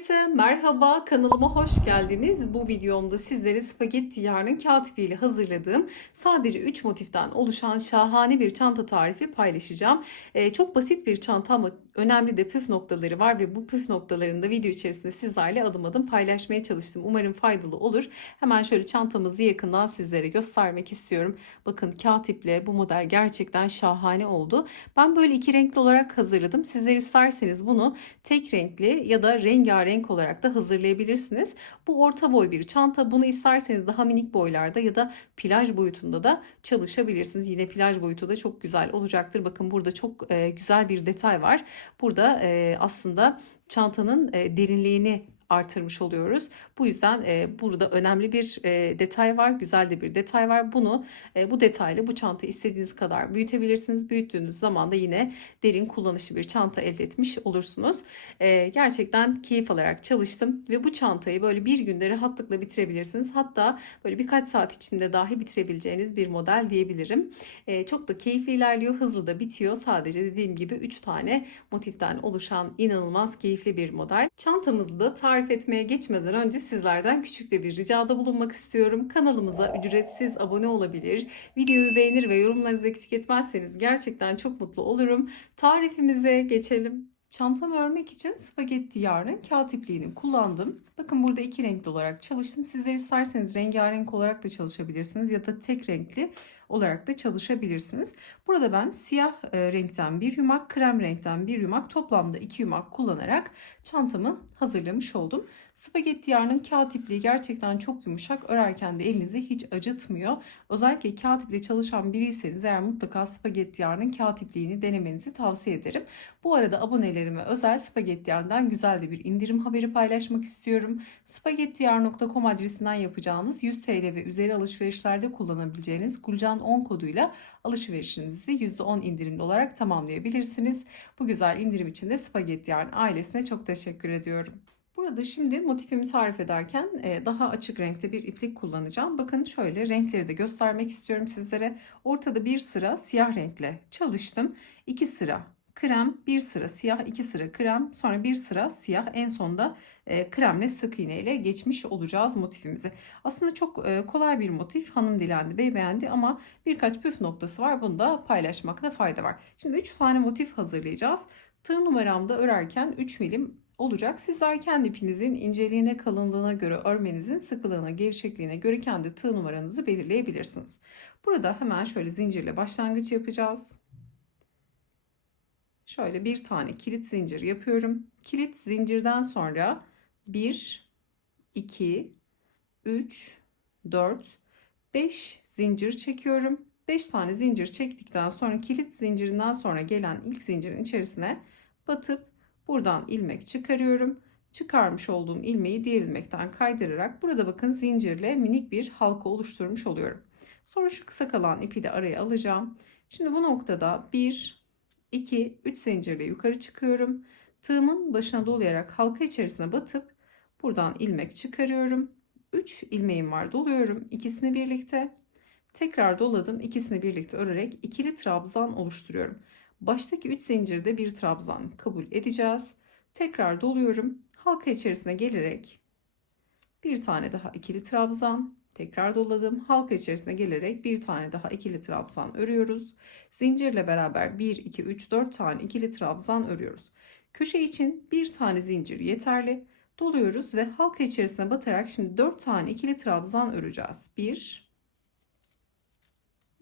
Herkese merhaba kanalıma hoş geldiniz. Bu videomda sizlere spagetti yarının katibiyle hazırladığım sadece 3 motiften oluşan şahane bir çanta tarifi paylaşacağım. Ee, çok basit bir çanta ama önemli de püf noktaları var ve bu püf noktalarını da video içerisinde sizlerle adım adım paylaşmaya çalıştım. Umarım faydalı olur. Hemen şöyle çantamızı yakından sizlere göstermek istiyorum. Bakın katiple bu model gerçekten şahane oldu. Ben böyle iki renkli olarak hazırladım. Sizler isterseniz bunu tek renkli ya da rengarenk olarak da hazırlayabilirsiniz. Bu orta boy bir çanta. Bunu isterseniz daha minik boylarda ya da plaj boyutunda da çalışabilirsiniz. Yine plaj boyutu da çok güzel olacaktır. Bakın burada çok e, güzel bir detay var. Burada aslında çantanın derinliğini artırmış oluyoruz. Bu yüzden e, burada önemli bir e, detay var, güzel de bir detay var. Bunu e, bu detaylı bu çanta istediğiniz kadar büyütebilirsiniz. Büyüttüğünüz zaman da yine derin kullanışlı bir çanta elde etmiş olursunuz. E, gerçekten keyif alarak çalıştım ve bu çantayı böyle bir günde rahatlıkla bitirebilirsiniz. Hatta böyle birkaç saat içinde dahi bitirebileceğiniz bir model diyebilirim. E, çok da keyifli ilerliyor, hızlı da bitiyor. Sadece dediğim gibi 3 tane motiften oluşan inanılmaz keyifli bir model. Çantamızı da tarif etmeye geçmeden önce sizlerden küçük de bir ricada bulunmak istiyorum. Kanalımıza ücretsiz abone olabilir, videoyu beğenir ve yorumlarınızı eksik etmezseniz gerçekten çok mutlu olurum. Tarifimize geçelim. Çantamı örmek için spagetti yarının katipliğini kullandım. Bakın burada iki renkli olarak çalıştım. Sizler isterseniz rengarenk olarak da çalışabilirsiniz ya da tek renkli olarak da çalışabilirsiniz. Burada ben siyah e, renkten bir yumak, krem renkten bir yumak, toplamda iki yumak kullanarak çantamı hazırlamış oldum. Spagetti yarının katipliği gerçekten çok yumuşak. Örerken de elinizi hiç acıtmıyor. Özellikle katiple çalışan biriyseniz eğer mutlaka spagetti yarının katipliğini denemenizi tavsiye ederim. Bu arada abonelerime özel spagetti yarından güzel de bir indirim haberi paylaşmak istiyorum. spagettiyar.com adresinden yapacağınız 100 TL ve üzeri alışverişlerde kullanabileceğiniz Gulcan 10 koduyla alışverişinizi %10 indirimli olarak tamamlayabilirsiniz. Bu güzel indirim için de Spagetti Yarn ailesine çok teşekkür ediyorum. Burada şimdi motifimi tarif ederken e, daha açık renkte bir iplik kullanacağım. Bakın şöyle renkleri de göstermek istiyorum sizlere. Ortada bir sıra siyah renkle çalıştım. İki sıra krem, bir sıra siyah, iki sıra krem, sonra bir sıra siyah, en sonda e, kremle sık iğne ile geçmiş olacağız motifimizi. Aslında çok e, kolay bir motif. Hanım dilendi, bey beğendi ama birkaç püf noktası var. Bunu da paylaşmakta fayda var. Şimdi 3 tane motif hazırlayacağız. Tığ numaramda örerken 3 milim olacak. Sizler kendi ipinizin inceliğine, kalınlığına göre örmenizin sıkılığına, gevşekliğine göre kendi tığ numaranızı belirleyebilirsiniz. Burada hemen şöyle zincirle başlangıç yapacağız. Şöyle bir tane kilit zincir yapıyorum. Kilit zincirden sonra 1, 2, 3, 4, 5 zincir çekiyorum. 5 tane zincir çektikten sonra kilit zincirinden sonra gelen ilk zincirin içerisine batıp buradan ilmek çıkarıyorum. Çıkarmış olduğum ilmeği diğer ilmekten kaydırarak burada bakın zincirle minik bir halka oluşturmuş oluyorum. Sonra şu kısa kalan ipi de araya alacağım. Şimdi bu noktada 1, 2, 3 zincirle yukarı çıkıyorum. Tığımın başına dolayarak halka içerisine batıp buradan ilmek çıkarıyorum. 3 ilmeğim var doluyorum ikisini birlikte. Tekrar doladım ikisini birlikte örerek ikili trabzan oluşturuyorum. Baştaki 3 zincirde bir trabzan kabul edeceğiz. Tekrar doluyorum. Halka içerisine gelerek bir tane daha ikili trabzan, tekrar doladım. Halka içerisine gelerek bir tane daha ikili trabzan örüyoruz. Zincirle beraber 1 2 3 4 tane ikili trabzan örüyoruz. Köşe için bir tane zincir yeterli. Doluyoruz ve halka içerisine batarak şimdi 4 tane ikili trabzan öreceğiz. 1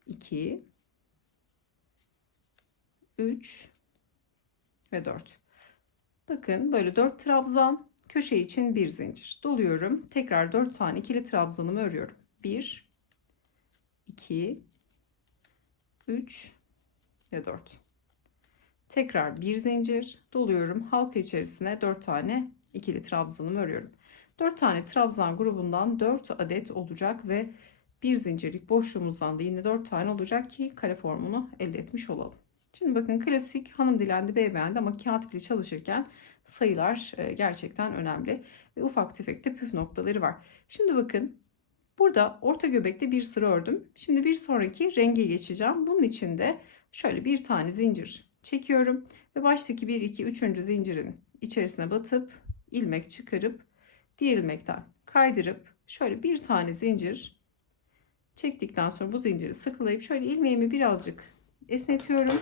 2 3 ve 4. Bakın böyle 4 trabzan köşe için bir zincir doluyorum. Tekrar 4 tane ikili trabzanımı örüyorum. 1 2 3 ve 4. Tekrar bir zincir doluyorum. Halka içerisine 4 tane ikili trabzanımı örüyorum. 4 tane trabzan grubundan 4 adet olacak ve bir zincirlik boşluğumuzdan da yine 4 tane olacak ki kare formunu elde etmiş olalım. Şimdi bakın klasik hanım dilendi beyefendi ama katiple çalışırken sayılar e, gerçekten önemli ve ufak tefek de püf noktaları var. Şimdi bakın burada orta göbekte bir sıra ördüm. Şimdi bir sonraki renge geçeceğim. Bunun için de şöyle bir tane zincir çekiyorum ve baştaki 1 2 3. zincirin içerisine batıp ilmek çıkarıp diğer ilmekten kaydırıp şöyle bir tane zincir çektikten sonra bu zinciri sıkılayıp şöyle ilmeğimi birazcık esnetiyorum.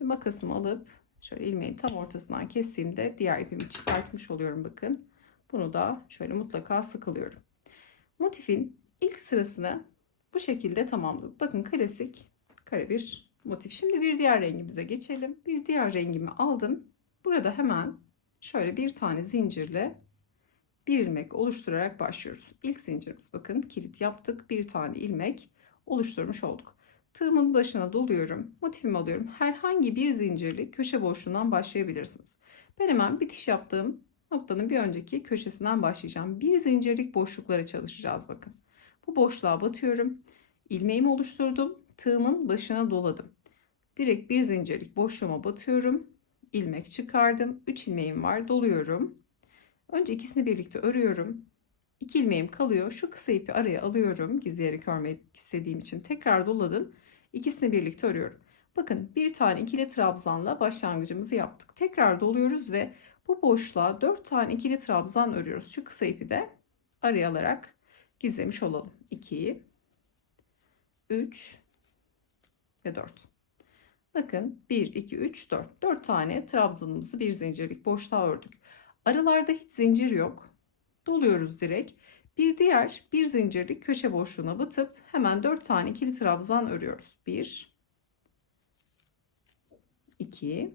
Makasımı alıp şöyle ilmeğin tam ortasından kestiğimde diğer ipimi çıkartmış oluyorum bakın. Bunu da şöyle mutlaka sıkılıyorum. Motifin ilk sırasını bu şekilde tamamladık. Bakın klasik kare bir motif. Şimdi bir diğer rengimize geçelim. Bir diğer rengimi aldım. Burada hemen şöyle bir tane zincirle bir ilmek oluşturarak başlıyoruz. İlk zincirimiz bakın kilit yaptık. Bir tane ilmek oluşturmuş olduk. Tığımın başına doluyorum. Motifimi alıyorum. Herhangi bir zincirli köşe boşluğundan başlayabilirsiniz. Ben hemen bitiş yaptığım noktanın bir önceki köşesinden başlayacağım. Bir zincirlik boşluklara çalışacağız bakın. Bu boşluğa batıyorum. İlmeğimi oluşturdum. Tığımın başına doladım. Direkt bir zincirlik boşluğuma batıyorum. ilmek çıkardım. 3 ilmeğim var. Doluyorum. Önce ikisini birlikte örüyorum. 2 ilmeğim kalıyor. Şu kısa ipi araya alıyorum. Gizleyerek örmek istediğim için tekrar doladım. İkisini birlikte örüyorum. Bakın bir tane ikili trabzanla başlangıcımızı yaptık. Tekrar doluyoruz ve bu boşluğa 4 tane ikili trabzan örüyoruz. Şu kısa ipi de araya alarak gizlemiş olalım. 2 3 ve 4. Bakın 1 2 3 4. 4 tane trabzanımızı bir zincirlik boşluğa ördük. Aralarda hiç zincir yok. Doluyoruz direkt. Bir diğer bir zincirlik köşe boşluğuna batıp hemen 4 tane ikili trabzan örüyoruz. 1 2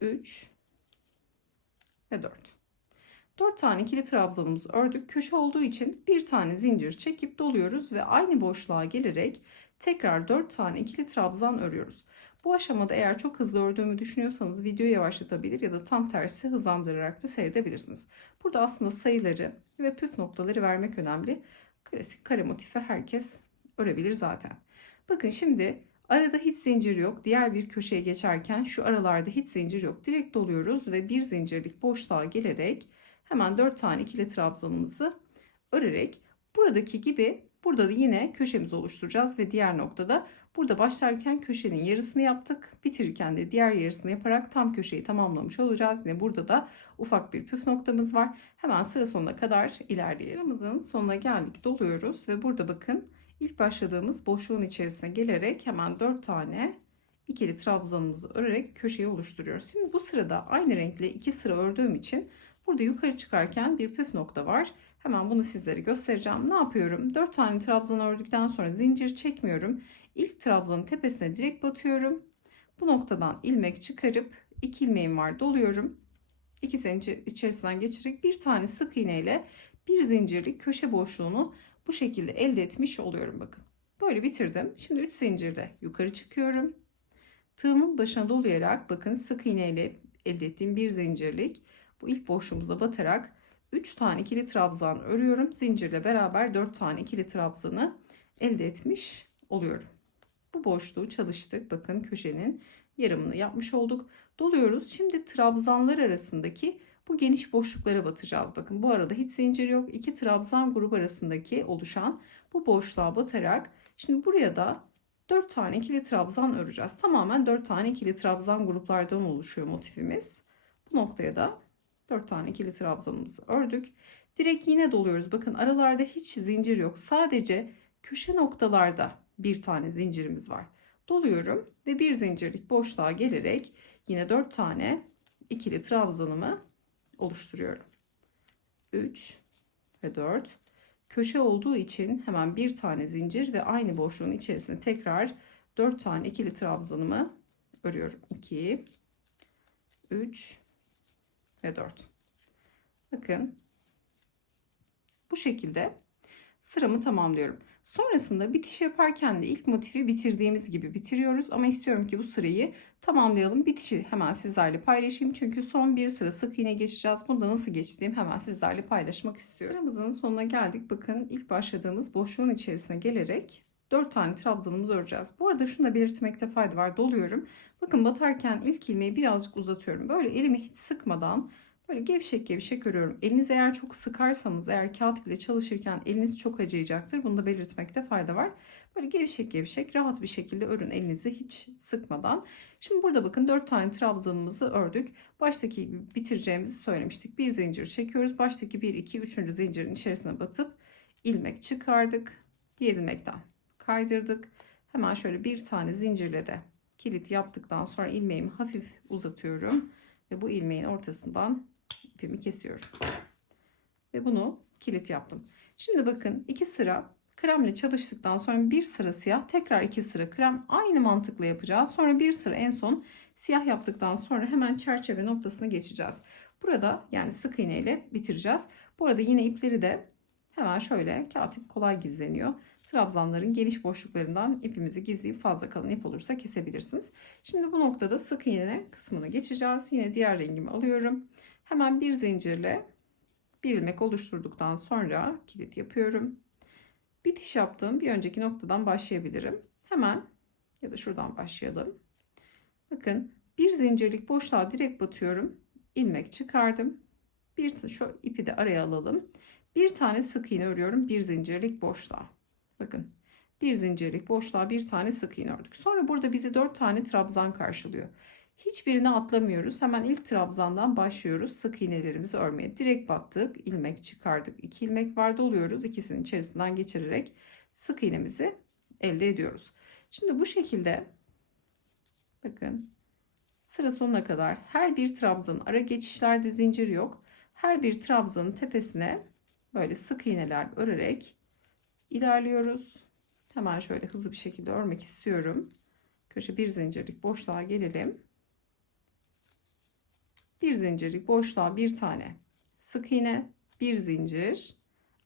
3 ve 4. 4 tane ikili trabzanımızı ördük. Köşe olduğu için bir tane zincir çekip doluyoruz ve aynı boşluğa gelerek tekrar 4 tane ikili trabzan örüyoruz. Bu aşamada eğer çok hızlı ördüğümü düşünüyorsanız videoyu yavaşlatabilir ya da tam tersi hızlandırarak da seyredebilirsiniz. Burada aslında sayıları ve püf noktaları vermek önemli. Klasik kare motifi herkes örebilir zaten. Bakın şimdi arada hiç zincir yok. Diğer bir köşeye geçerken şu aralarda hiç zincir yok. Direkt doluyoruz ve bir zincirlik boşluğa gelerek hemen 4 tane ikili trabzanımızı örerek buradaki gibi burada da yine köşemizi oluşturacağız ve diğer noktada burada başlarken köşenin yarısını yaptık. Bitirirken de diğer yarısını yaparak tam köşeyi tamamlamış olacağız. Yine burada da ufak bir püf noktamız var. Hemen sıra sonuna kadar ilerleyelim. Sıramızın sonuna geldik. Doluyoruz ve burada bakın ilk başladığımız boşluğun içerisine gelerek hemen 4 tane ikili trabzanımızı örerek köşeyi oluşturuyoruz. Şimdi bu sırada aynı renkle iki sıra ördüğüm için Burada yukarı çıkarken bir püf nokta var. Hemen bunu sizlere göstereceğim. Ne yapıyorum? 4 tane trabzan ördükten sonra zincir çekmiyorum. İlk trabzanın tepesine direkt batıyorum. Bu noktadan ilmek çıkarıp 2 ilmeğim var doluyorum. İkisini içerisinden geçirerek bir tane sık iğne ile bir zincirlik köşe boşluğunu bu şekilde elde etmiş oluyorum bakın. Böyle bitirdim. Şimdi 3 zincirle yukarı çıkıyorum. Tığımın başına dolayarak bakın sık iğne ile elde ettiğim bir zincirlik bu ilk boşluğumuza batarak 3 tane ikili trabzan örüyorum. Zincirle beraber 4 tane ikili trabzanı elde etmiş oluyorum. Bu boşluğu çalıştık. Bakın köşenin yarımını yapmış olduk. Doluyoruz. Şimdi trabzanlar arasındaki bu geniş boşluklara batacağız. Bakın bu arada hiç zincir yok. İki trabzan grup arasındaki oluşan bu boşluğa batarak şimdi buraya da 4 tane ikili trabzan öreceğiz. Tamamen 4 tane ikili trabzan gruplardan oluşuyor motifimiz. Bu noktaya da 4 tane ikili trabzanımızı ördük. Direkt yine doluyoruz. Bakın aralarda hiç zincir yok. Sadece köşe noktalarda bir tane zincirimiz var. Doluyorum ve bir zincirlik boşluğa gelerek yine 4 tane ikili trabzanımı oluşturuyorum. 3 ve 4. Köşe olduğu için hemen bir tane zincir ve aynı boşluğun içerisine tekrar 4 tane ikili trabzanımı örüyorum. 2 3 ve 4. Bakın bu şekilde sıramı tamamlıyorum. Sonrasında bitiş yaparken de ilk motifi bitirdiğimiz gibi bitiriyoruz. Ama istiyorum ki bu sırayı tamamlayalım. Bitişi hemen sizlerle paylaşayım. Çünkü son bir sıra sık iğne geçeceğiz. Bunda nasıl geçtiğim hemen sizlerle paylaşmak istiyorum. Sıramızın sonuna geldik. Bakın ilk başladığımız boşluğun içerisine gelerek 4 tane trabzanımızı öreceğiz. Bu arada şunu da belirtmekte fayda var. Doluyorum. Bakın batarken ilk ilmeği birazcık uzatıyorum. Böyle elimi hiç sıkmadan böyle gevşek gevşek örüyorum. Eliniz eğer çok sıkarsanız eğer kağıt bile çalışırken eliniz çok acıyacaktır. Bunu da belirtmekte fayda var. Böyle gevşek gevşek rahat bir şekilde örün elinizi hiç sıkmadan. Şimdi burada bakın 4 tane trabzanımızı ördük. Baştaki bitireceğimizi söylemiştik. Bir zincir çekiyoruz. Baştaki 1, 2, 3. zincirin içerisine batıp ilmek çıkardık. Diğer ilmekten kaydırdık. Hemen şöyle bir tane zincirle de kilit yaptıktan sonra ilmeğimi hafif uzatıyorum. Ve bu ilmeğin ortasından ipimi kesiyorum. Ve bunu kilit yaptım. Şimdi bakın iki sıra kremle çalıştıktan sonra bir sıra siyah tekrar iki sıra krem aynı mantıkla yapacağız. Sonra bir sıra en son siyah yaptıktan sonra hemen çerçeve noktasına geçeceğiz. Burada yani sık iğne ile bitireceğiz. Bu arada yine ipleri de hemen şöyle kağıt ip kolay gizleniyor. Trabzanların geniş boşluklarından ipimizi gizleyip fazla kalın ip olursa kesebilirsiniz. Şimdi bu noktada sık iğne kısmına geçeceğiz. Yine diğer rengimi alıyorum. Hemen bir zincirle bir ilmek oluşturduktan sonra kilit yapıyorum. Bitiş yaptığım bir önceki noktadan başlayabilirim. Hemen ya da şuradan başlayalım. Bakın bir zincirlik boşluğa direkt batıyorum. ilmek çıkardım. Bir şu ipi de araya alalım. Bir tane sık iğne örüyorum bir zincirlik boşluğa. Bakın bir zincirlik boşluğa bir tane sık iğne ördük. Sonra burada bizi dört tane trabzan karşılıyor. Hiçbirini atlamıyoruz. Hemen ilk trabzandan başlıyoruz. Sık iğnelerimizi örmeye. Direkt battık. ilmek çıkardık. İki ilmek var doluyoruz. İkisinin içerisinden geçirerek sık iğnemizi elde ediyoruz. Şimdi bu şekilde bakın sıra sonuna kadar her bir trabzanın ara geçişlerde zincir yok. Her bir trabzanın tepesine böyle sık iğneler örerek ilerliyoruz. Hemen şöyle hızlı bir şekilde örmek istiyorum. Köşe bir zincirlik boşluğa gelelim. Bir zincirlik boşluğa bir tane sık iğne, bir zincir,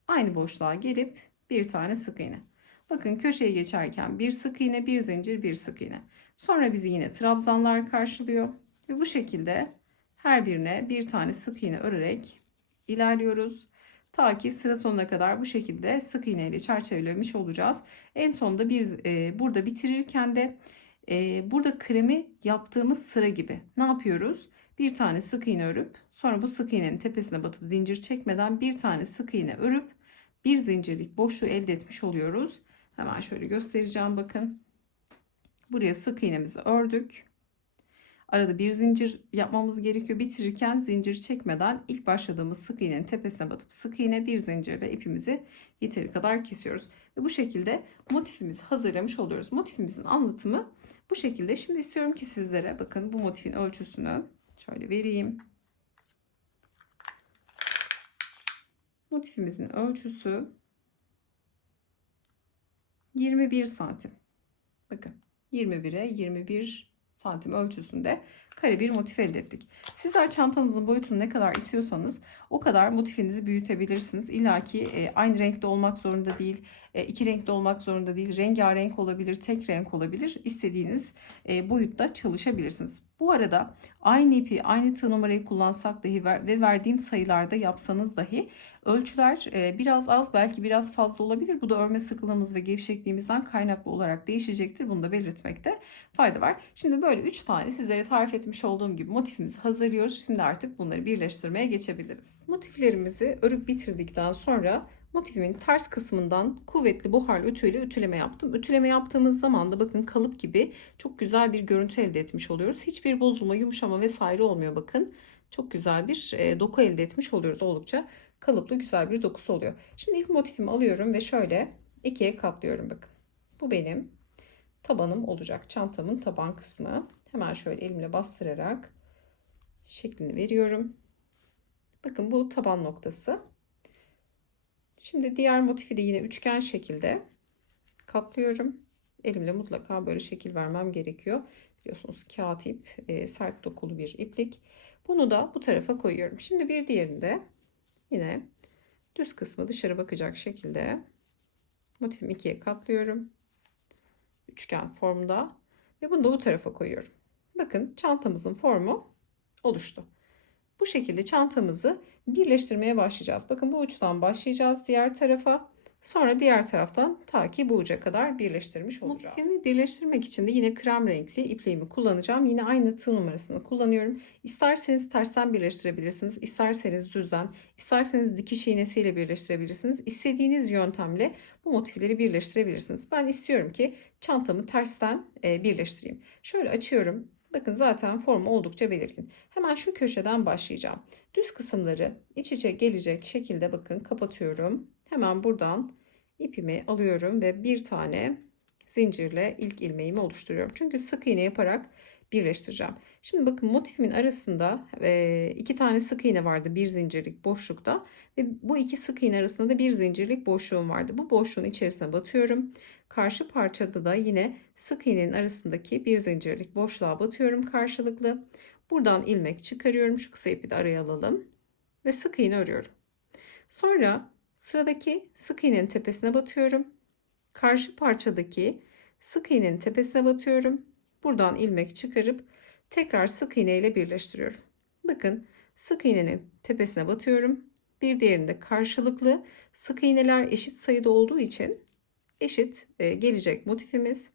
aynı boşluğa gelip bir tane sık iğne. Bakın köşeye geçerken bir sık iğne, bir zincir, bir sık iğne. Sonra bizi yine trabzanlar karşılıyor ve bu şekilde her birine bir tane sık iğne örerek ilerliyoruz. Ta ki sıra sonuna kadar bu şekilde sık iğne ile çerçevelemiş olacağız. En sonunda bir e, burada bitirirken de e, burada kremi yaptığımız sıra gibi ne yapıyoruz? Bir tane sık iğne örüp sonra bu sık iğnenin tepesine batıp zincir çekmeden bir tane sık iğne örüp bir zincirlik boşluğu elde etmiş oluyoruz. Hemen şöyle göstereceğim bakın. Buraya sık iğnemizi ördük. Arada bir zincir yapmamız gerekiyor. Bitirirken zincir çekmeden ilk başladığımız sık iğnenin tepesine batıp sık iğne bir zincirle ipimizi yeteri kadar kesiyoruz. Ve bu şekilde motifimizi hazırlamış oluyoruz. Motifimizin anlatımı bu şekilde. Şimdi istiyorum ki sizlere bakın bu motifin ölçüsünü şöyle vereyim. Motifimizin ölçüsü 21 santim. Bakın 21'e 21 santim ölçüsünde kare bir motif elde ettik. Sizler çantanızın boyutunu ne kadar istiyorsanız o kadar motifinizi büyütebilirsiniz. İlla ki e, aynı renkte olmak zorunda değil, e, iki renkli olmak zorunda değil, rengarenk olabilir, tek renk olabilir. İstediğiniz e, boyutta çalışabilirsiniz. Bu arada aynı ipi, aynı tığ numarayı kullansak dahi ve verdiğim sayılarda yapsanız dahi ölçüler e, biraz az belki biraz fazla olabilir. Bu da örme sıklığımız ve gevşekliğimizden kaynaklı olarak değişecektir. Bunu da belirtmekte fayda var. Şimdi böyle 3 tane sizlere tarif etmiş olduğum gibi motifimizi hazırlıyoruz. Şimdi artık bunları birleştirmeye geçebiliriz. Motiflerimizi örüp bitirdikten sonra motifimin ters kısmından kuvvetli buharlı ütüyle ütüleme yaptım. Ütüleme yaptığımız zaman da bakın kalıp gibi çok güzel bir görüntü elde etmiş oluyoruz. Hiçbir bozulma, yumuşama vesaire olmuyor bakın. Çok güzel bir e, doku elde etmiş oluyoruz. Oldukça kalıplı güzel bir dokusu oluyor. Şimdi ilk motifimi alıyorum ve şöyle ikiye katlıyorum bakın. Bu benim tabanım olacak. Çantamın taban kısmı. Hemen şöyle elimle bastırarak şeklini veriyorum. Bakın bu taban noktası. Şimdi diğer motifi de yine üçgen şekilde katlıyorum. Elimle mutlaka böyle şekil vermem gerekiyor. Biliyorsunuz kağıt ip e, sert dokulu bir iplik. Bunu da bu tarafa koyuyorum. Şimdi bir diğerinde yine düz kısmı dışarı bakacak şekilde motifimi ikiye katlıyorum. Üçgen formda ve bunu da bu tarafa koyuyorum. Bakın çantamızın formu oluştu. Bu şekilde çantamızı birleştirmeye başlayacağız. Bakın bu uçtan başlayacağız diğer tarafa. Sonra diğer taraftan ta ki bu uca kadar birleştirmiş olacağız. Motifimi birleştirmek için de yine krem renkli ipliğimi kullanacağım. Yine aynı tığ numarasını kullanıyorum. İsterseniz tersten birleştirebilirsiniz. isterseniz düzden, isterseniz dikiş iğnesiyle birleştirebilirsiniz. İstediğiniz yöntemle bu motifleri birleştirebilirsiniz. Ben istiyorum ki çantamı tersten e, birleştireyim. Şöyle açıyorum. Bakın zaten formu oldukça belirgin. Hemen şu köşeden başlayacağım. Düz kısımları iç içe gelecek şekilde bakın kapatıyorum. Hemen buradan ipimi alıyorum ve bir tane zincirle ilk ilmeğimi oluşturuyorum. Çünkü sık iğne yaparak birleştireceğim. Şimdi bakın motifimin arasında e, iki tane sık iğne vardı bir zincirlik boşlukta ve bu iki sık iğne arasında da bir zincirlik boşluğum vardı. Bu boşluğun içerisine batıyorum. Karşı parçada da yine sık iğnenin arasındaki bir zincirlik boşluğa batıyorum karşılıklı. Buradan ilmek çıkarıyorum. Şu kısa ipi de araya alalım ve sık iğne örüyorum. Sonra sıradaki sık iğnenin tepesine batıyorum. Karşı parçadaki sık iğnenin tepesine batıyorum. Buradan ilmek çıkarıp tekrar sık iğne ile birleştiriyorum. Bakın sık iğnenin tepesine batıyorum. Bir diğerinde karşılıklı sık iğneler eşit sayıda olduğu için eşit e, gelecek motifimiz.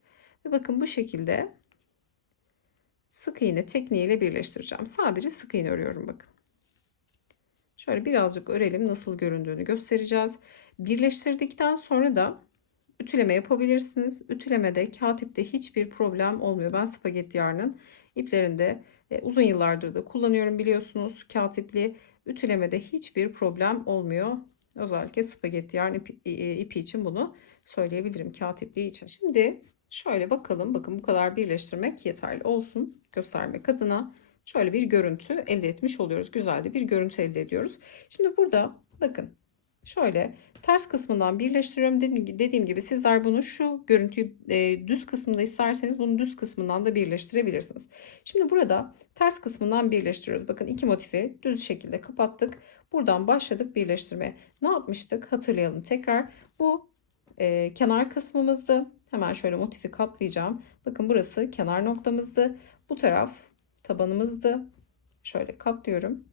Ve bakın bu şekilde sık iğne tekniğiyle birleştireceğim. Sadece sık iğne örüyorum bakın. Şöyle birazcık örelim nasıl göründüğünü göstereceğiz. Birleştirdikten sonra da ütüleme yapabilirsiniz. Ütülemede katipte hiçbir problem olmuyor. Ben spagetti yarnın iplerinde e, uzun yıllardır da kullanıyorum biliyorsunuz. Katipli ütülemede hiçbir problem olmuyor. Özellikle spagetti yarn ipi, e, ipi için bunu söyleyebilirim katipliği için. Şimdi şöyle bakalım. Bakın bu kadar birleştirmek yeterli olsun göstermek adına şöyle bir görüntü elde etmiş oluyoruz. Güzel de bir görüntü elde ediyoruz. Şimdi burada bakın şöyle ters kısmından birleştiriyorum. Dediğim, gibi sizler bunu şu görüntüyü e, düz kısmında isterseniz bunu düz kısmından da birleştirebilirsiniz. Şimdi burada ters kısmından birleştiriyoruz. Bakın iki motifi düz şekilde kapattık. Buradan başladık birleştirmeye. Ne yapmıştık? Hatırlayalım tekrar. Bu e, kenar kısmımızdı. Hemen şöyle motifi katlayacağım. Bakın burası kenar noktamızdı. Bu taraf tabanımızdı. Şöyle katlıyorum.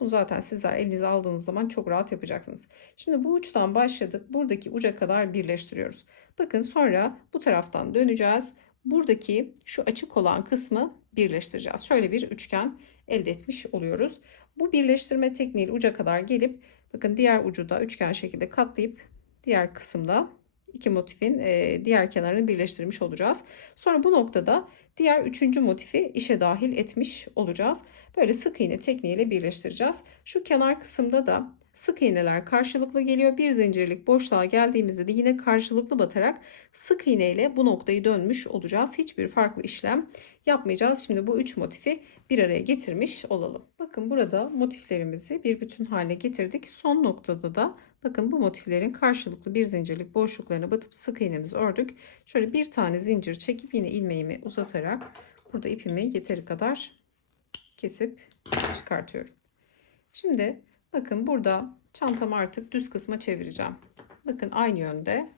Bunu zaten sizler elinize aldığınız zaman çok rahat yapacaksınız. Şimdi bu uçtan başladık. Buradaki uca kadar birleştiriyoruz. Bakın sonra bu taraftan döneceğiz. Buradaki şu açık olan kısmı birleştireceğiz. Şöyle bir üçgen elde etmiş oluyoruz. Bu birleştirme tekniği uca kadar gelip bakın diğer ucu da üçgen şekilde katlayıp diğer kısımda iki motifin diğer kenarını birleştirmiş olacağız. Sonra bu noktada diğer üçüncü motifi işe dahil etmiş olacağız. Böyle sık iğne tekniğiyle birleştireceğiz. Şu kenar kısımda da sık iğneler karşılıklı geliyor. Bir zincirlik boşluğa geldiğimizde de yine karşılıklı batarak sık iğne ile bu noktayı dönmüş olacağız. Hiçbir farklı işlem yapmayacağız. Şimdi bu üç motifi bir araya getirmiş olalım. Bakın burada motiflerimizi bir bütün hale getirdik. Son noktada da bakın bu motiflerin karşılıklı bir zincirlik boşluklarına batıp sık iğnemizi ördük. Şöyle bir tane zincir çekip yine ilmeğimi uzatarak burada ipimi yeteri kadar kesip çıkartıyorum. Şimdi bakın burada çantamı artık düz kısma çevireceğim. Bakın aynı yönde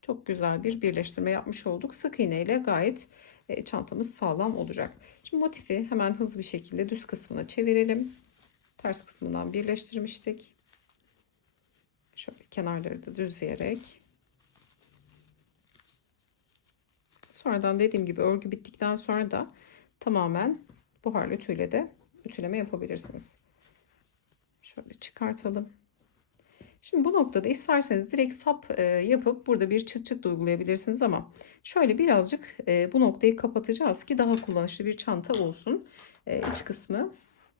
çok güzel bir birleştirme yapmış olduk. Sık iğne ile gayet e, çantamız sağlam olacak. Şimdi motifi hemen hızlı bir şekilde düz kısmına çevirelim. Ters kısmından birleştirmiştik. Şöyle kenarları da düzleyerek. Sonradan dediğim gibi örgü bittikten sonra da tamamen buharlı ütüyle de ütüleme yapabilirsiniz. Şöyle çıkartalım. Şimdi bu noktada isterseniz direkt sap e, yapıp burada bir çıt çıt uygulayabilirsiniz ama şöyle birazcık e, bu noktayı kapatacağız ki daha kullanışlı bir çanta olsun. E, iç kısmı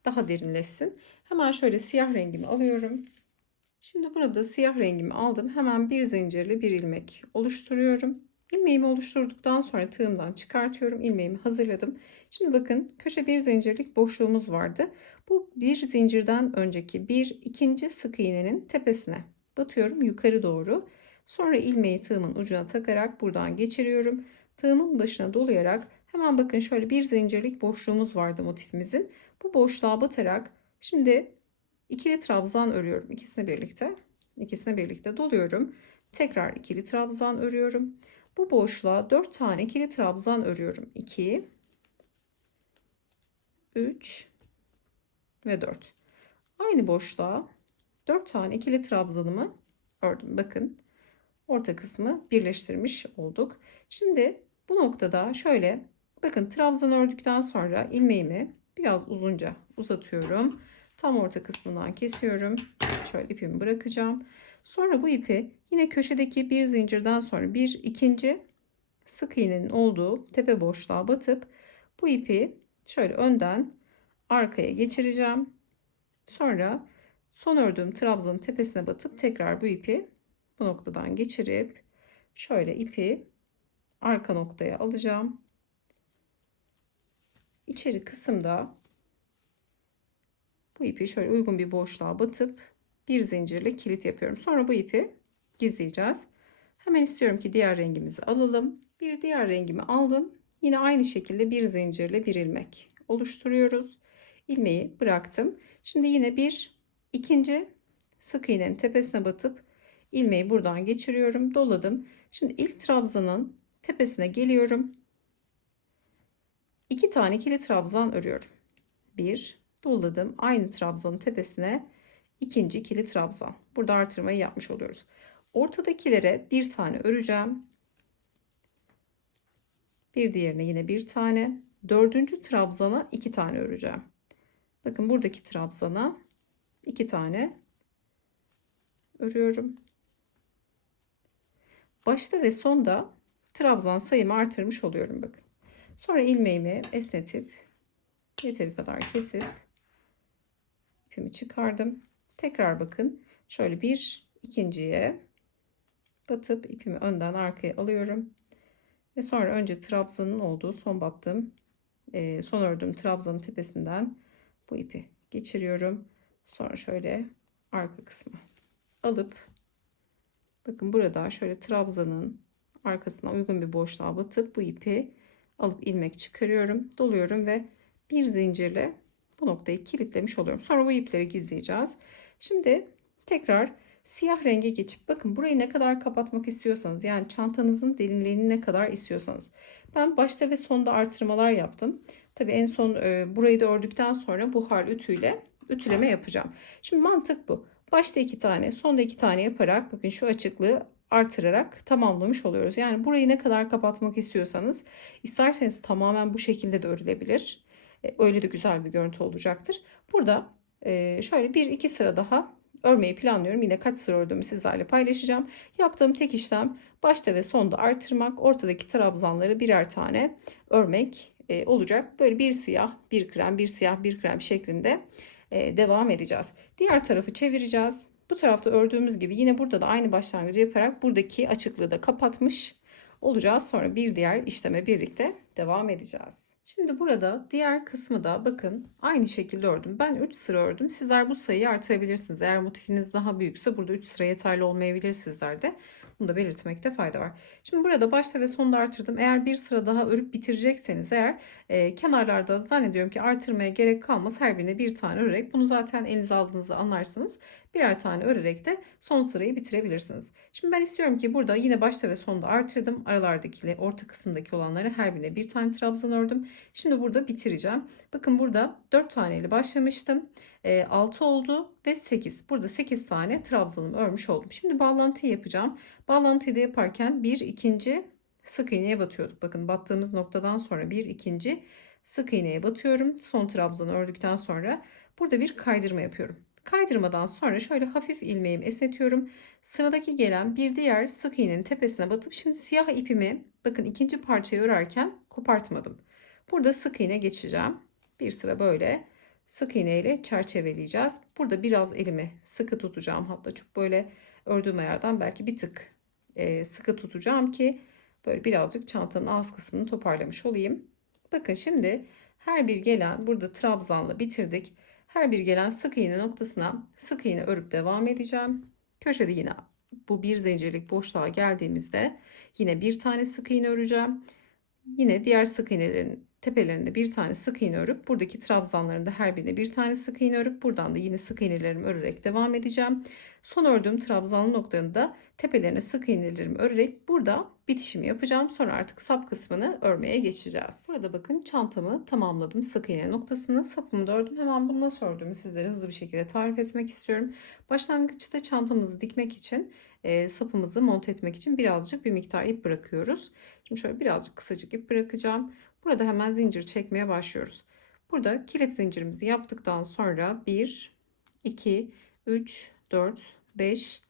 daha derinleşsin. Hemen şöyle siyah rengimi alıyorum. Şimdi burada siyah rengimi aldım. Hemen bir zincirli bir ilmek oluşturuyorum. İlmeğimi oluşturduktan sonra tığımdan çıkartıyorum. İlmeğimi hazırladım. Şimdi bakın köşe bir zincirlik boşluğumuz vardı. Bu bir zincirden önceki bir ikinci sık iğnenin tepesine batıyorum yukarı doğru. Sonra ilmeği tığımın ucuna takarak buradan geçiriyorum. Tığımın başına dolayarak hemen bakın şöyle bir zincirlik boşluğumuz vardı motifimizin. Bu boşluğa batarak şimdi ikili trabzan örüyorum ikisine birlikte. İkisine birlikte doluyorum. Tekrar ikili trabzan örüyorum. Bu boşluğa 4 tane ikili trabzan örüyorum. 2 3 ve 4. Aynı boşluğa 4 tane ikili trabzanımı ördüm. Bakın orta kısmı birleştirmiş olduk. Şimdi bu noktada şöyle bakın trabzan ördükten sonra ilmeğimi biraz uzunca uzatıyorum. Tam orta kısmından kesiyorum. Şöyle ipimi bırakacağım. Sonra bu ipi yine köşedeki bir zincirden sonra bir ikinci sık iğnenin olduğu tepe boşluğa batıp bu ipi şöyle önden arkaya geçireceğim. Sonra son ördüğüm trabzanın tepesine batıp tekrar bu ipi bu noktadan geçirip şöyle ipi arka noktaya alacağım. İçeri kısımda bu ipi şöyle uygun bir boşluğa batıp bir zincirle kilit yapıyorum. Sonra bu ipi gizleyeceğiz. Hemen istiyorum ki diğer rengimizi alalım. Bir diğer rengimi aldım. Yine aynı şekilde bir zincirle bir ilmek oluşturuyoruz. İlmeği bıraktım. Şimdi yine bir ikinci sık iğnenin tepesine batıp ilmeği buradan geçiriyorum. Doladım. Şimdi ilk trabzanın tepesine geliyorum. İki tane ikili trabzan örüyorum. Bir doladım. Aynı trabzanın tepesine ikinci ikili trabzan. Burada artırmayı yapmış oluyoruz. Ortadakilere bir tane öreceğim. Bir diğerine yine bir tane. Dördüncü trabzana iki tane öreceğim. Bakın buradaki trabzana iki tane örüyorum. Başta ve sonda trabzan sayımı artırmış oluyorum bakın. Sonra ilmeğimi esnetip yeteri kadar kesip ipimi çıkardım. Tekrar bakın. Şöyle bir ikinciye batıp ipimi önden arkaya alıyorum. Ve sonra önce trabzanın olduğu son battığım e, son ördüğüm trabzanın tepesinden bu ipi geçiriyorum. Sonra şöyle arka kısmı alıp bakın burada şöyle trabzanın arkasına uygun bir boşluğa batıp bu ipi alıp ilmek çıkarıyorum, doluyorum ve bir zincirle bu noktayı kilitlemiş oluyorum. Sonra bu ipleri gizleyeceğiz. Şimdi tekrar siyah renge geçip bakın burayı ne kadar kapatmak istiyorsanız yani çantanızın derinliğini ne kadar istiyorsanız. Ben başta ve sonda artırmalar yaptım. Tabii en son e, burayı da ördükten sonra buhar ütüyle ütüleme yapacağım. Şimdi mantık bu. Başta iki tane, sonda iki tane yaparak bakın şu açıklığı artırarak tamamlamış oluyoruz. Yani burayı ne kadar kapatmak istiyorsanız isterseniz tamamen bu şekilde de örülebilir. E, öyle de güzel bir görüntü olacaktır. Burada e, şöyle bir iki sıra daha örmeyi planlıyorum. Yine kaç sıra ördüğümü sizlerle paylaşacağım. Yaptığım tek işlem başta ve sonda artırmak. Ortadaki trabzanları birer tane örmek e, olacak. Böyle bir siyah, bir krem, bir siyah, bir krem şeklinde devam edeceğiz. Diğer tarafı çevireceğiz. Bu tarafta ördüğümüz gibi yine burada da aynı başlangıcı yaparak buradaki açıklığı da kapatmış olacağız. Sonra bir diğer işleme birlikte devam edeceğiz. Şimdi burada diğer kısmı da bakın aynı şekilde ördüm. Ben 3 sıra ördüm. Sizler bu sayıyı artırabilirsiniz. Eğer motifiniz daha büyükse burada 3 sıra yeterli olmayabilir sizlerde. Bunu da belirtmekte fayda var. Şimdi burada başta ve sonda artırdım. Eğer bir sıra daha örüp bitirecekseniz eğer e, kenarlarda zannediyorum ki artırmaya gerek kalmaz. Her birine bir tane örerek bunu zaten elinize aldığınızda anlarsınız. Birer tane örerek de son sırayı bitirebilirsiniz. Şimdi ben istiyorum ki burada yine başta ve sonda artırdım. Aralardaki orta kısımdaki olanları her birine bir tane trabzan ördüm. Şimdi burada bitireceğim. Bakın burada 4 taneyle başlamıştım. E, 6 oldu ve 8. Burada 8 tane trabzanımı örmüş oldum. Şimdi bağlantıyı yapacağım. Bağlantıyı da yaparken bir ikinci sık iğneye batıyorduk. Bakın battığımız noktadan sonra bir ikinci sık iğneye batıyorum. Son trabzanı ördükten sonra burada bir kaydırma yapıyorum. Kaydırmadan sonra şöyle hafif ilmeğimi esnetiyorum. Sıradaki gelen bir diğer sık iğnenin tepesine batıp şimdi siyah ipimi bakın ikinci parçayı örerken kopartmadım. Burada sık iğne geçeceğim. Bir sıra böyle sık iğne ile çerçeveleyeceğiz. Burada biraz elimi sıkı tutacağım. Hatta çok böyle ördüğüm ayardan belki bir tık e, sıkı tutacağım ki böyle birazcık çantanın ağız kısmını toparlamış olayım. Bakın şimdi her bir gelen burada trabzanla bitirdik. Her bir gelen sık iğne noktasına sık iğne örüp devam edeceğim. Köşede yine bu bir zincirlik boşluğa geldiğimizde yine bir tane sık iğne öreceğim. Yine diğer sık iğnelerin tepelerinde bir tane sık iğne örüp buradaki trabzanlarında her birine bir tane sık iğne örüp buradan da yine sık iğnelerimi örerek devam edeceğim. Son ördüğüm trabzanlı noktanın tepelerine sık iğnelerimi örerek burada bitişimi yapacağım. Sonra artık sap kısmını örmeye geçeceğiz. Burada bakın çantamı tamamladım sık iğne noktasını. Sapımı da ördüm. Hemen bunu nasıl ördüğümü sizlere hızlı bir şekilde tarif etmek istiyorum. Başlangıçta çantamızı dikmek için e, sapımızı monte etmek için birazcık bir miktar ip bırakıyoruz. Şimdi şöyle birazcık kısacık ip bırakacağım. Burada hemen zincir çekmeye başlıyoruz. Burada kilit zincirimizi yaptıktan sonra 1, 2, 3, 4, 5,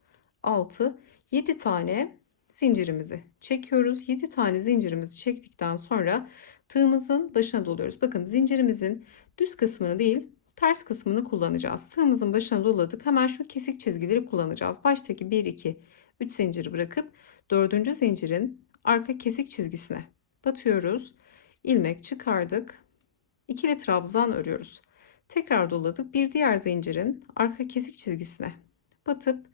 6, 7 tane zincirimizi çekiyoruz. 7 tane zincirimizi çektikten sonra tığımızın başına doluyoruz. Bakın zincirimizin düz kısmını değil ters kısmını kullanacağız. Tığımızın başına doladık. Hemen şu kesik çizgileri kullanacağız. Baştaki 1, 2, 3 zinciri bırakıp dördüncü zincirin arka kesik çizgisine batıyoruz. İlmek çıkardık. İkili trabzan örüyoruz. Tekrar doladık. Bir diğer zincirin arka kesik çizgisine batıp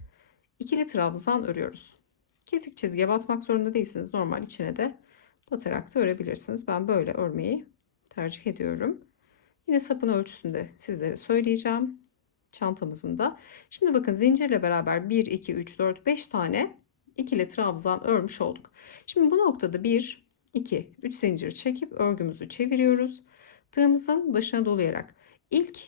ikili trabzan örüyoruz. Kesik çizgiye batmak zorunda değilsiniz. Normal içine de batarak da örebilirsiniz. Ben böyle örmeyi tercih ediyorum. Yine sapın ölçüsünü de sizlere söyleyeceğim. Çantamızın da. Şimdi bakın zincirle beraber 1, 2, 3, 4, 5 tane ikili trabzan örmüş olduk. Şimdi bu noktada 1, 2, 3 zincir çekip örgümüzü çeviriyoruz. Tığımızın başına dolayarak ilk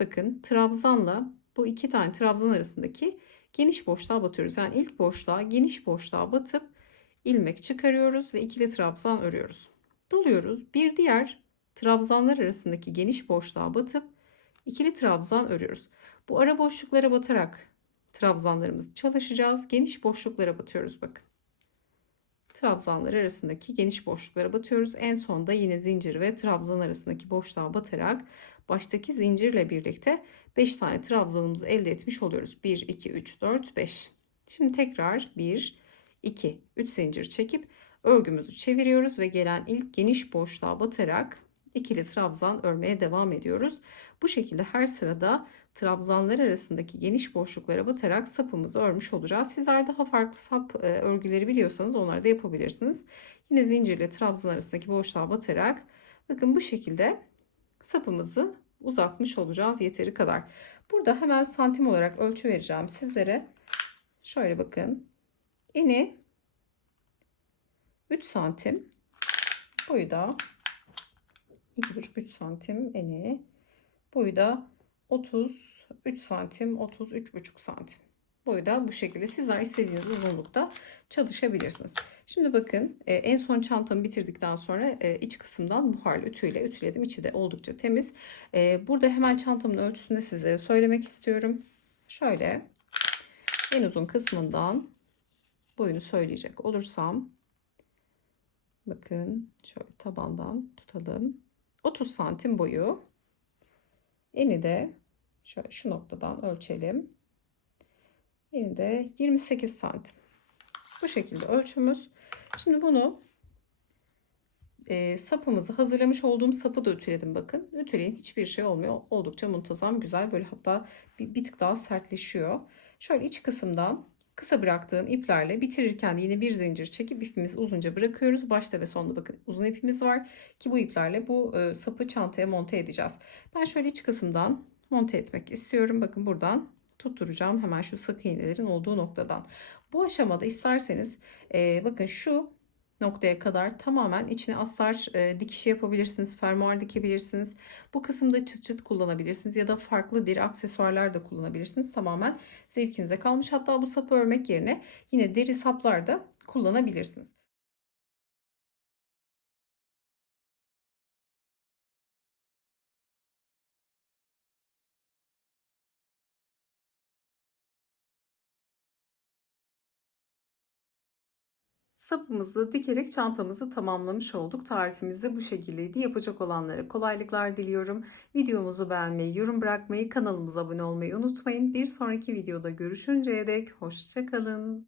bakın trabzanla bu iki tane trabzan arasındaki geniş boşluğa batıyoruz. Yani ilk boşluğa geniş boşluğa batıp ilmek çıkarıyoruz ve ikili trabzan örüyoruz. Doluyoruz. Bir diğer trabzanlar arasındaki geniş boşluğa batıp ikili trabzan örüyoruz. Bu ara boşluklara batarak trabzanlarımızı çalışacağız. Geniş boşluklara batıyoruz bakın. Trabzanlar arasındaki geniş boşluklara batıyoruz. En sonda yine zincir ve trabzan arasındaki boşluğa batarak baştaki zincirle birlikte 5 tane trabzanımızı elde etmiş oluyoruz. 1, 2, 3, 4, 5. Şimdi tekrar 1, 2, 3 zincir çekip örgümüzü çeviriyoruz ve gelen ilk geniş boşluğa batarak ikili trabzan örmeye devam ediyoruz. Bu şekilde her sırada trabzanlar arasındaki geniş boşluklara batarak sapımızı örmüş olacağız. Sizler daha farklı sap e, örgüleri biliyorsanız onları da yapabilirsiniz. Yine zincirle trabzan arasındaki boşluğa batarak bakın bu şekilde sapımızı uzatmış olacağız yeteri kadar. Burada hemen santim olarak ölçü vereceğim sizlere. Şöyle bakın. Eni 3 santim. Boyu da 2,5-3 santim eni. Boyu da 33 santim, 33,5 santim. Boyu da bu şekilde. Sizler istediğiniz uzunlukta çalışabilirsiniz. Şimdi bakın e, en son çantamı bitirdikten sonra e, iç kısımdan buharlı ütüyle ütüledim. İçi de oldukça temiz. E, burada hemen çantamın ölçüsünü sizlere söylemek istiyorum. Şöyle en uzun kısmından boyunu söyleyecek olursam bakın şöyle tabandan tutalım. 30 santim boyu. Eni de şöyle şu noktadan ölçelim. Eni de 28 santim. Bu şekilde ölçümüz. Şimdi bunu e, sapımızı hazırlamış olduğum sapı da ütüledim bakın. Ütüleyin hiçbir şey olmuyor. Oldukça muntazam güzel böyle hatta bir, bir tık daha sertleşiyor. Şöyle iç kısımdan kısa bıraktığım iplerle bitirirken yine bir zincir çekip ipimizi uzunca bırakıyoruz. Başta ve sonunda bakın uzun ipimiz var ki bu iplerle bu e, sapı çantaya monte edeceğiz. Ben şöyle iç kısımdan monte etmek istiyorum. Bakın buradan tutturacağım hemen şu sık iğnelerin olduğu noktadan. Bu aşamada isterseniz e, bakın şu noktaya kadar tamamen içine astar e, dikişi yapabilirsiniz. Fermuar dikebilirsiniz. Bu kısımda çıt çıt kullanabilirsiniz ya da farklı deri aksesuarlar da kullanabilirsiniz. Tamamen zevkinize kalmış. Hatta bu sapı örmek yerine yine deri saplar da kullanabilirsiniz. Sapımızı dikerek çantamızı tamamlamış olduk. Tarifimiz de bu şekildeydi. Yapacak olanlara kolaylıklar diliyorum. Videomuzu beğenmeyi, yorum bırakmayı, kanalımıza abone olmayı unutmayın. Bir sonraki videoda görüşünceye dek hoşçakalın.